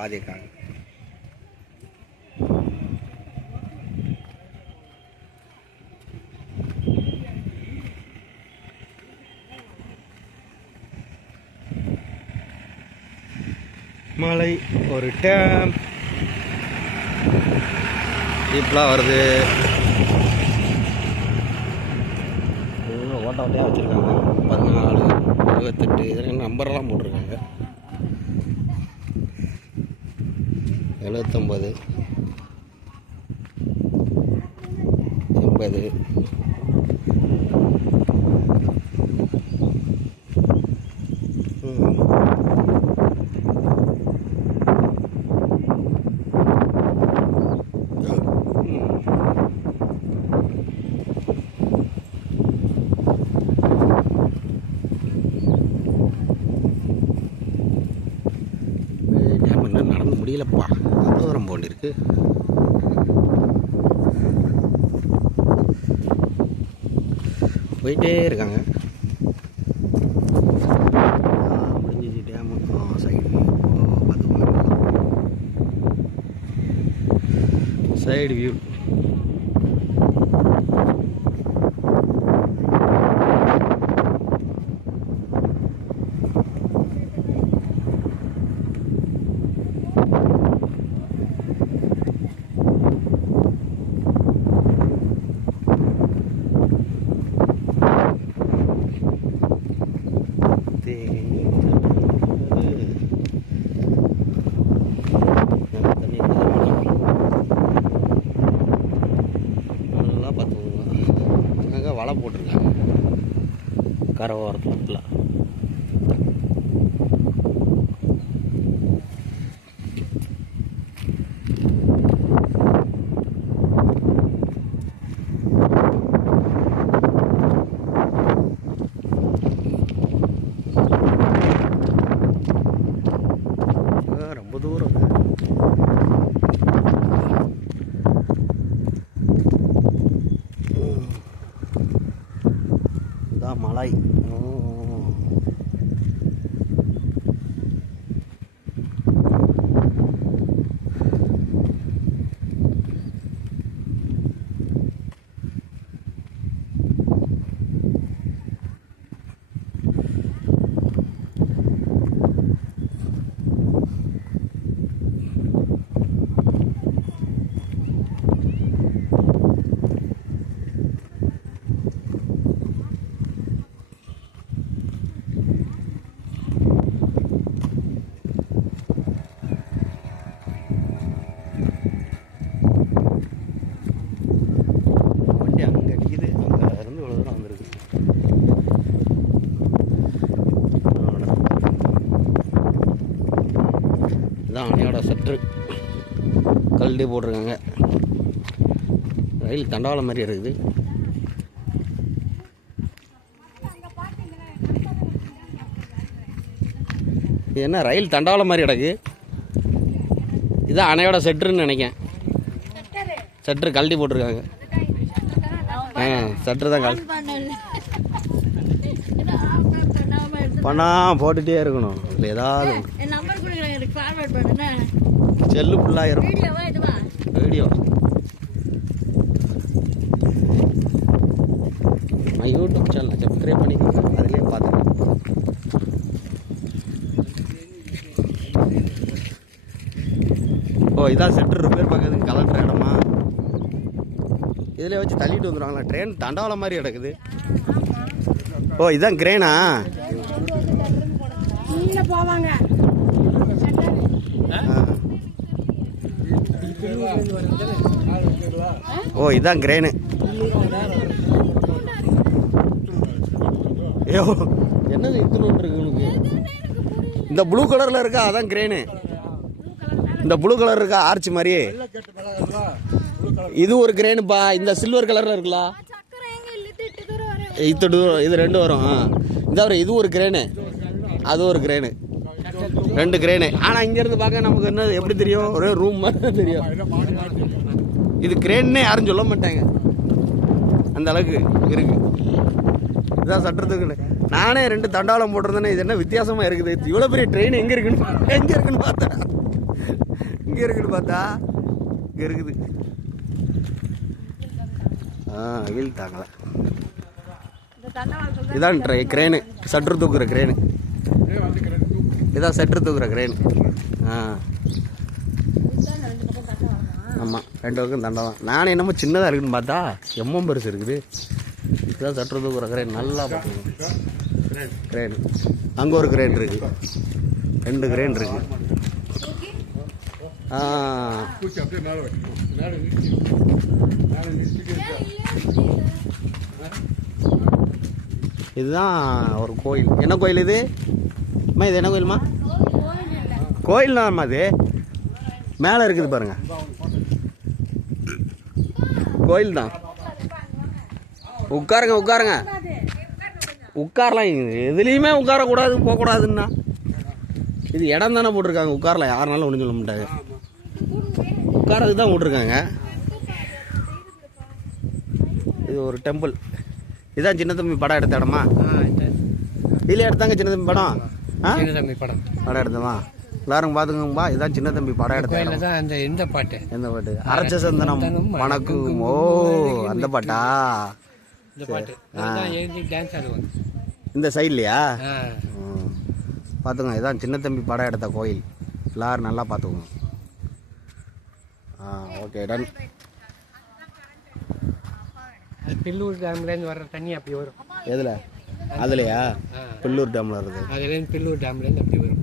பாதியை காணும். மலை ஒரு டேம் இப்பெல்லாம் வருது. ஓட்ட ஓட்டையாக வச்சுருக்காங்க. 14, 28 இதெல்லாம் நம்பரெல்லாம் போட்டிருக்காங்க. 79, 80. நடந்து முடியலப்பா, அவ்வளோ தூரம் போண்டிருக்கு. போயிட்டே இருக்காங்க. முடிஞ்சிச்சு டேமு. சைடு பார்த்துக்கோங்க, சைடு வியூ. அங்கே வலை போட்டிருக்காங்க கரை ஓரத்தில். ரொம்ப தூரம். இதான் மலை. இதான் அணையோட சற்று கல்டி போட்டிருக்காங்க. ரயில் தண்டவாளம் மாதிரி இருக்குது. இது என்ன ரயில் தண்டவாளம் மாதிரி கிடக்கு? இதான் அணையோட செட்டுன்னு நினைக்கிறேன். சற்று கல்டி போட்டிருக்காங்க. சற்று தான் கல் பண்ணா போட்டுகிட்டே இருக்கணும். அதில் ஏதாவது செல்லு ஃபுல்லாயிரும். வீடியோ நான் யூடியூப் சேனல் சப்ஸ்கிரைப் பண்ணிக்கோங்க, அதிலே பார்த்துக்கோங்க. ஓ இதான் சென்டர் ரிப்பேர் பார்க்கறதுக்கு கலெக்டர் இடமா? இதில் வச்சு தள்ளிட்டு வந்துடுவாங்களா? ட்ரெயின் தண்டவாளம் மாதிரி கிடக்குது. ஓ இதான் கிரேனா? போவாங்க. ஓ இதான் கிரேனு. ஐயோ என்னது இத்தனை இருக்கு உனக்கு? இந்த ப்ளூ கலர்ல இருக்கா அதான் கிரேனு. இந்த ப்ளூ கலர் இருக்கா ஆர்ச் மாதிரி, இது ஒரு கிரேனுப்பா. இந்த சில்வர் கலர்ல இருக்குல்ல, இது ரெண்டு வரும். இந்த இது ஒரு கிரேனு, அது ஒரு கிரேனு, ரெண்டு கிரேனு. ஆனால் இங்கேருந்து பார்க்க நமக்கு என்ன எப்படி தெரியும்? ஒரே ரூம் மாதிரி தான் தெரியும். இது கிரேன்னே யாரும் சொல்ல மாட்டாங்க, அந்த அளவுக்கு இருக்கு. இதுதான் சட்டத்துக்கு. நானே ரெண்டு தண்டவாளம் போட்டிருந்தேனே, இது என்ன வித்தியாசமாக இருக்குது? இவ்வளோ பெரிய ட்ரெயின் எங்கே இருக்குன்னு பார்த்தேன். எங்கே இருக்குன்னு பார்த்தா இங்கே இருக்குது. வீல் தாங்கல. இதான் கிரேனு, சற்று தூக்குற கிரேனு. இதான் சற்று தூக்குற கிரேனு. ஆமாம், 2 பக்கம் தண்டை தான். நானும் என்னமோ சின்னதாக இருக்குதுன்னு பார்த்தா எம்மம் பெருசு இருக்குது. இதுதான் சற்று தூக்குற கிரேன். நல்லா பார்த்துக்கணும். கிரேன் அங்கே ஒரு கிரேன் இருக்குது, 2 கிரேன் இருக்குது. இதுதான் ஒரு கோயில். என்ன கோயில் இது? அம்மா இது என்ன கோயில்மா? கோயில் தான்மா இது. மேலே இருக்குது பாருங்க, கோயில் தான். உட்காருங்க உட்காருங்க, உட்காரலாம். எதுலேயுமே உட்காரக்கூடாது, போகக்கூடாதுன்னா. இது இடம் தானே போட்டிருக்காங்க, உட்காரலாம். யாருனாலும் ஒன்றும் சொல்ல மாட்டாங்க. உட்காரதுக்கு தான் போட்டிருக்காங்க. இது ஒரு டெம்பிள். இதுதான் சின்ன தம்பி படம் எடுத்த இடமா? இல்லையா எடுத்தாங்க சின்ன தம்பி படம்? படம் எடுத்தமா? எல்லாரும் பார்த்துக்கோங்கப்பா. இதுதான் சின்ன தம்பி படம் எடுத்த இடம். எந்த பாட்டு? அரைச்ச சந்தனம் வணக்கம். ஓ, அந்த பாட்டா? இந்த சைட்லையா? பார்த்துக்கோங்க, இதுதான் சின்ன தம்பி படம் எடுத்த கோயில். எல்லாரும் நல்லா பார்த்துக்கோங்க. Okay, ton. பில்லூர் டேம்லேருந்து வர்ற தண்ணி அப்படி வரும். எதில்? அதுலையா? பில்லூர் டேமில் வருது. அதுலேருந்து பில்லூர் டேம்லேருந்து அப்படி வரும்.